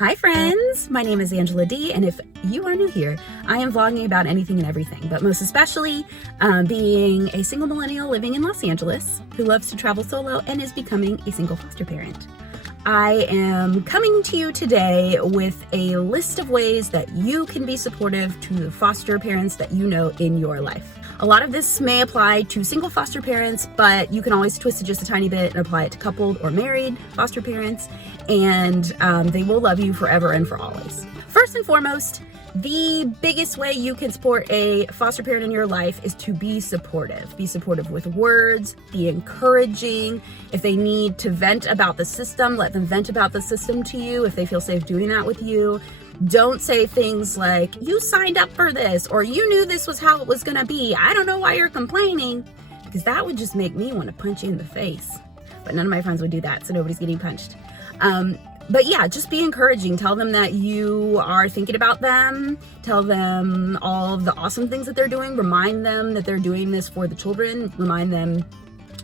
Hi friends, my name is Angela D, and if you are new here, I am vlogging about anything and everything, but most especially being a single millennial living in Los Angeles who loves to travel solo and is becoming a single foster parent. I am coming to you today with a list of ways that you can be supportive to the foster parents that you know in your life. A lot of this may apply to single foster parents, but you can always twist it just a tiny bit and apply it to coupled or married foster parents, and they will love you forever and for always. First and foremost, the biggest way you can support a foster parent in your life is to be supportive. Be supportive with words, be encouraging. If they need to vent about the system, let them vent about the system to you if they feel safe doing that with you. Don't say things like, you signed up for this, or you knew this was how it was gonna be. I don't know why you're complaining, because that would just make me want to punch you in the face. But none of my friends would do that, so nobody's getting punched. But yeah, just be encouraging. Tell them that you are thinking about them. Tell them all of the awesome things that they're doing. Remind them that they're doing this for the children. Remind them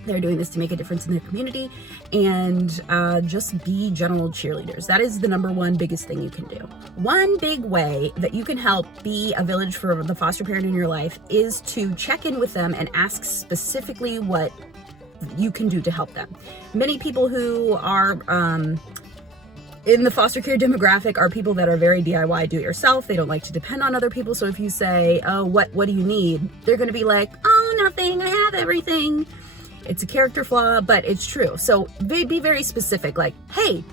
they're doing this to make a difference in their community, and just be general cheerleaders. That is the number one biggest thing you can do. One big way that you can help be a village for the foster parent in your life is to check in with them and ask specifically what you can do to help them. Many people who are in the foster care demographic are people that are very DIY, do it yourself. They don't like to depend on other people. So if you say, oh, what do you need? They're gonna be like, oh, nothing, I have everything. It's a character flaw, but it's true. So be very specific, like, hey,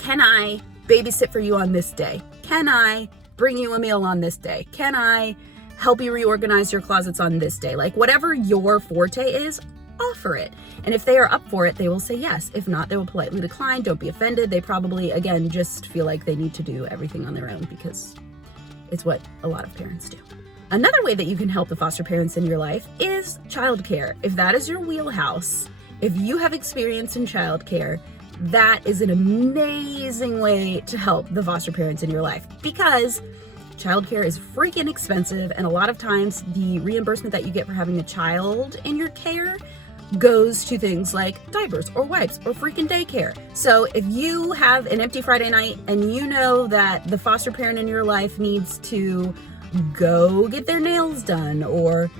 can I babysit for you on this day? Can I bring you a meal on this day? Can I help you reorganize your closets on this day? Like, whatever your forte is, offer it. And if they are up for it, they will say yes. If not, they will politely decline. Don't be offended. They probably, again, just feel like they need to do everything on their own because it's what a lot of parents do. Another way that you can help the foster parents in your life is childcare. If that is your wheelhouse, if you have experience in childcare, that is an amazing way to help the foster parents in your life, because childcare is freaking expensive, and a lot of times the reimbursement that you get for having a child in your care goes to things like diapers or wipes or freaking daycare. So if you have an empty Friday night and you know that the foster parent in your life needs to go get their nails done or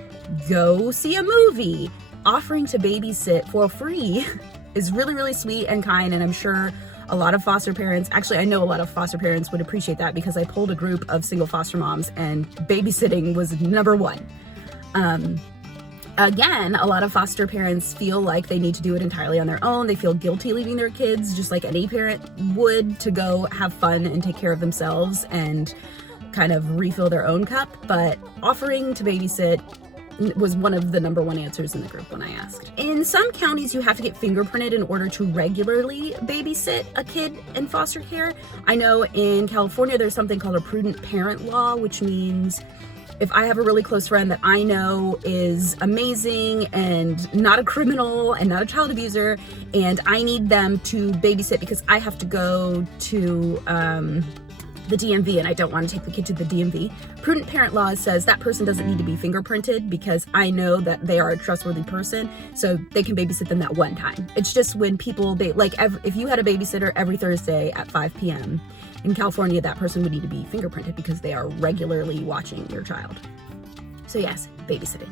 go see a movie, offering to babysit for free is really, really sweet and kind. And I'm sure a lot of foster parents, actually I know a lot of foster parents would appreciate that, because I polled a group of single foster moms and babysitting was number one. Again, a lot of foster parents feel like they need to do it entirely on their own. They feel guilty leaving their kids, just like any parent would, to go have fun and take care of themselves and kind of refill their own cup. But offering to babysit was one of the number one answers in the group when I asked. In some counties, you have to get fingerprinted in order to regularly babysit a kid in foster care. I know in California, there's something called a prudent parent law, which means if I have a really close friend that I know is amazing and not a criminal and not a child abuser, and I need them to babysit because I have to go to the DMV and I don't want to take the kid to the DMV, prudent parent law says that person doesn't need to be fingerprinted because I know that they are a trustworthy person, so they can babysit them that one time. It's just when people, if you had a babysitter every Thursday at 5 p.m. in California, that person would need to be fingerprinted because they are regularly watching your child. So yes, babysitting.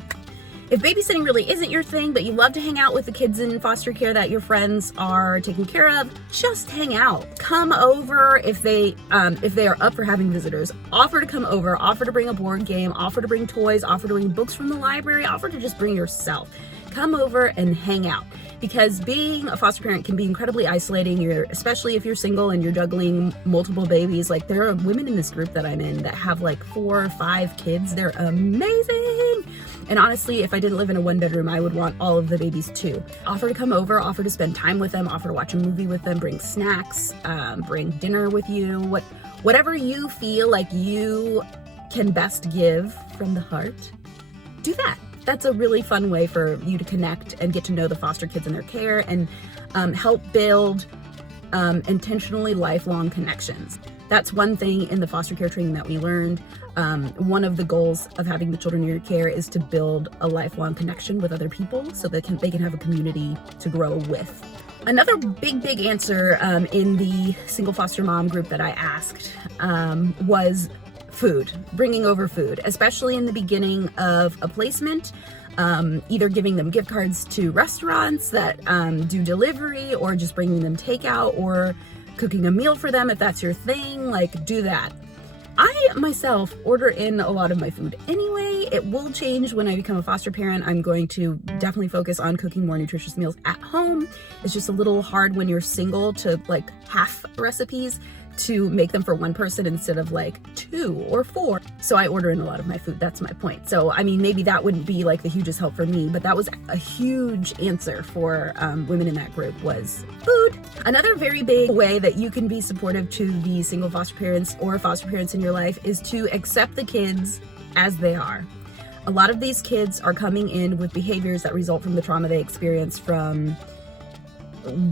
If babysitting really isn't your thing, but you love to hang out with the kids in foster care that your friends are taking care of, just hang out. Come over if they are up for having visitors. Offer to come over, offer to bring a board game, offer to bring toys, offer to bring books from the library, offer to just bring yourself. Come over and hang out. Because being a foster parent can be incredibly isolating, especially if you're single and you're juggling multiple babies. Like, there are women in this group that I'm in that have like 4 or 5 kids. They're amazing. And honestly, if I didn't live in a 1-bedroom, I would want all of the babies too. Offer to come over, offer to spend time with them, offer to watch a movie with them, bring snacks, bring dinner with you. Whatever you feel like you can best give from the heart, do that. That's a really fun way for you to connect and get to know the foster kids in their care and help build intentionally lifelong connections. That's one thing in the foster care training that we learned. One of the goals of having the children in your care is to build a lifelong connection with other people so that they can have a community to grow with. Another big answer in the single foster mom group that I asked was food, bringing over food, especially in the beginning of a placement. Either giving them gift cards to restaurants that do delivery, or just bringing them takeout, or cooking a meal for them if that's your thing. Like, do that. I myself order in a lot of my food anyway. It will change when I become a foster parent. I'm going to definitely focus on cooking more nutritious meals at home. It's just a little hard when you're single to like half recipes to make them for one person instead of like 2 or 4. So I order in a lot of my food. That's my point. So, I mean, maybe that wouldn't be like the hugest help for me, but that was a huge answer for women in that group was food. Another very big way that you can be supportive to the single foster parents or foster parents in your life is to accept the kids as they are. A lot of these kids are coming in with behaviors that result from the trauma they experienced from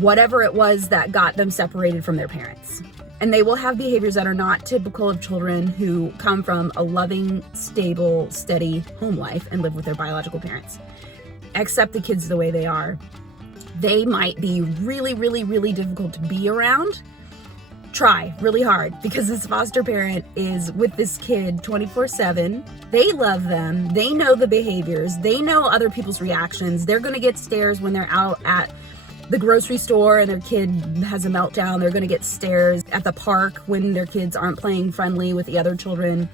whatever it was that got them separated from their parents. And they will have behaviors that are not typical of children who come from a loving, stable, steady home life and live with their biological parents. Accept the kids the way they are. They might be really difficult to be around. Try really hard, because this foster parent is with this kid 24/7. They love them. They know the behaviors. They know other people's reactions. They're going to get stares when they're out at the grocery store and their kid has a meltdown. They're going to get stares at the park when their kids aren't playing friendly with the other children.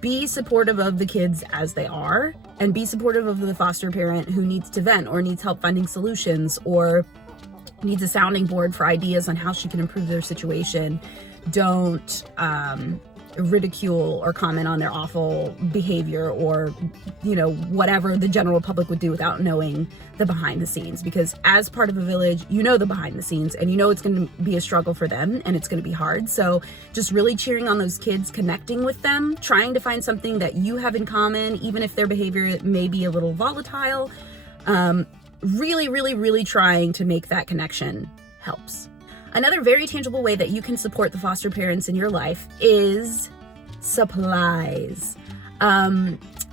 Be supportive of the kids as they are, and be supportive of the foster parent who needs to vent or needs help finding solutions or needs a sounding board for ideas on how she can improve their situation. Don't ridicule or comment on their awful behavior, or whatever the general public would do without knowing the behind the scenes, because as part of a village, you know the behind the scenes, and it's going to be a struggle for them, and it's going to be hard. So just really cheering on those kids, connecting with them, trying to find something that you have in common, even if their behavior may be a little volatile. Really trying to make that connection helps. Another very tangible way that you can support the foster parents in your life is supplies.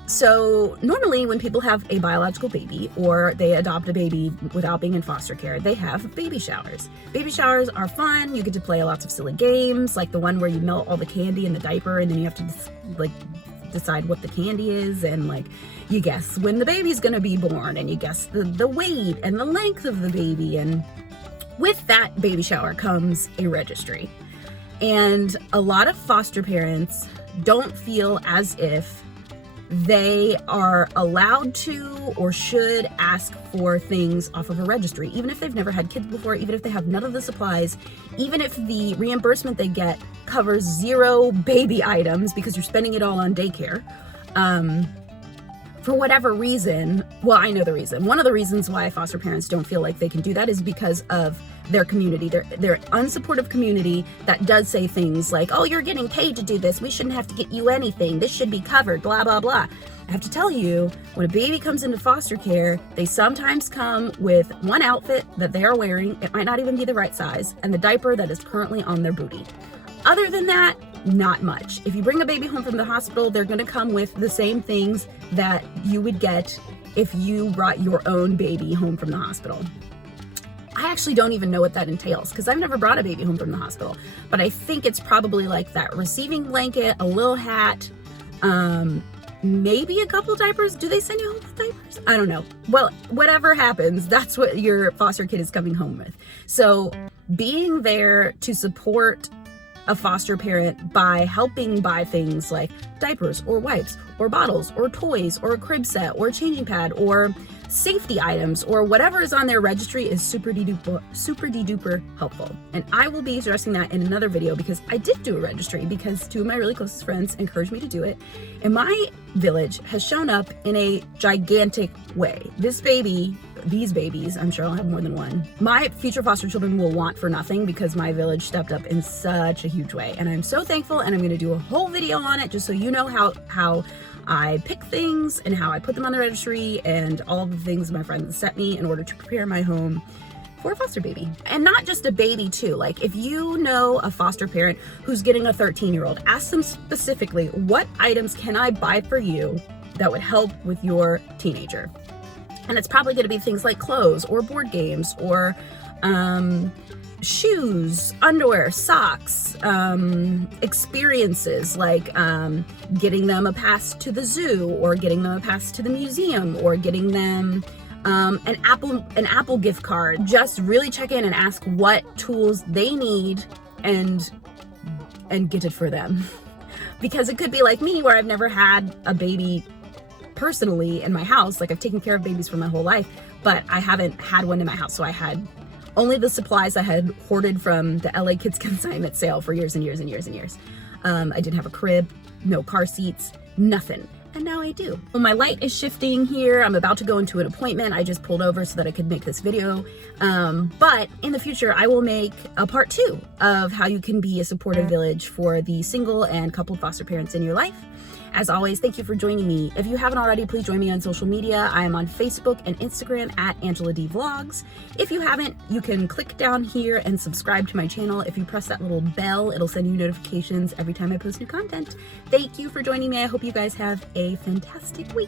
So normally when people have a biological baby or they adopt a baby without being in foster care, they have baby showers. Baby showers are fun. You get to play lots of silly games, like the one where you melt all the candy in the diaper and then you have to decide what the candy is, and you guess when the baby's gonna be born, and you guess the weight and the length of the baby. And with that baby shower comes a registry. And a lot of foster parents don't feel as if they are allowed to or should ask for things off of a registry, even if they've never had kids before, even if they have none of the supplies, even if the reimbursement they get covers 0 baby items because you're spending it all on daycare. For whatever reason, well, I know the reason. One of the reasons why foster parents don't feel like they can do that is because of their community. Their unsupportive community that does say things like, oh, you're getting paid to do this. We shouldn't have to get you anything. This should be covered, blah, blah, blah. I have to tell you, when a baby comes into foster care, they sometimes come with one outfit that they are wearing. It might not even be the right size, and the diaper that is currently on their booty. Other than that, not much. If you bring a baby home from the hospital, they're going to come with the same things that you would get if you brought your own baby home from the hospital. I actually don't even know what that entails because I've never brought a baby home from the hospital, but I think it's probably like that receiving blanket, a little hat, maybe a couple diapers. Do they send you home with diapers? I don't know. Well, whatever happens, that's what your foster kid is coming home with. So being there to support a foster parent by helping buy things like diapers or wipes or bottles or toys or a crib set or a changing pad or safety items or whatever is on their registry is super duper helpful. And I will be addressing that in another video because I did do a registry because 2 of my really closest friends encouraged me to do it. And my village has shown up in a gigantic way. These babies, I'm sure I'll have more than one, my future foster children will want for nothing because my village stepped up in such a huge way. And I'm so thankful, and I'm going to do a whole video on it just so you know how I pick things and how I put them on the registry and all the things my friends sent me in order to prepare my home for a foster baby. And not just a baby too. Like if you know a foster parent who's getting a 13-year-old, ask them specifically, what items can I buy for you that would help with your teenager? And it's probably going to be things like clothes or board games or shoes, underwear, socks, experiences like getting them a pass to the zoo, or getting them a pass to the museum, or getting them an Apple gift card. Just really check in and ask what tools they need and get it for them. Because it could be like me, where I've never had a baby personally in my house. Like, I've taken care of babies for my whole life, but I haven't had one in my house. So I had only the supplies I had hoarded from the LA Kids consignment sale for years and years and years and years. I didn't have a crib, no car seats, nothing. And now I do. Well, my light is shifting here. I'm about to go into an appointment. I just pulled over so that I could make this video. But in the future, I will make a part 2 of how you can be a supportive village for the single and coupled foster parents in your life. As always, thank you for joining me. If you haven't already, please join me on social media. I am on Facebook and Instagram at angeladeevlogs. If you haven't, you can click down here and subscribe to my channel. If you press that little bell, it'll send you notifications every time I post new content. Thank you for joining me. I hope you guys have a fantastic week.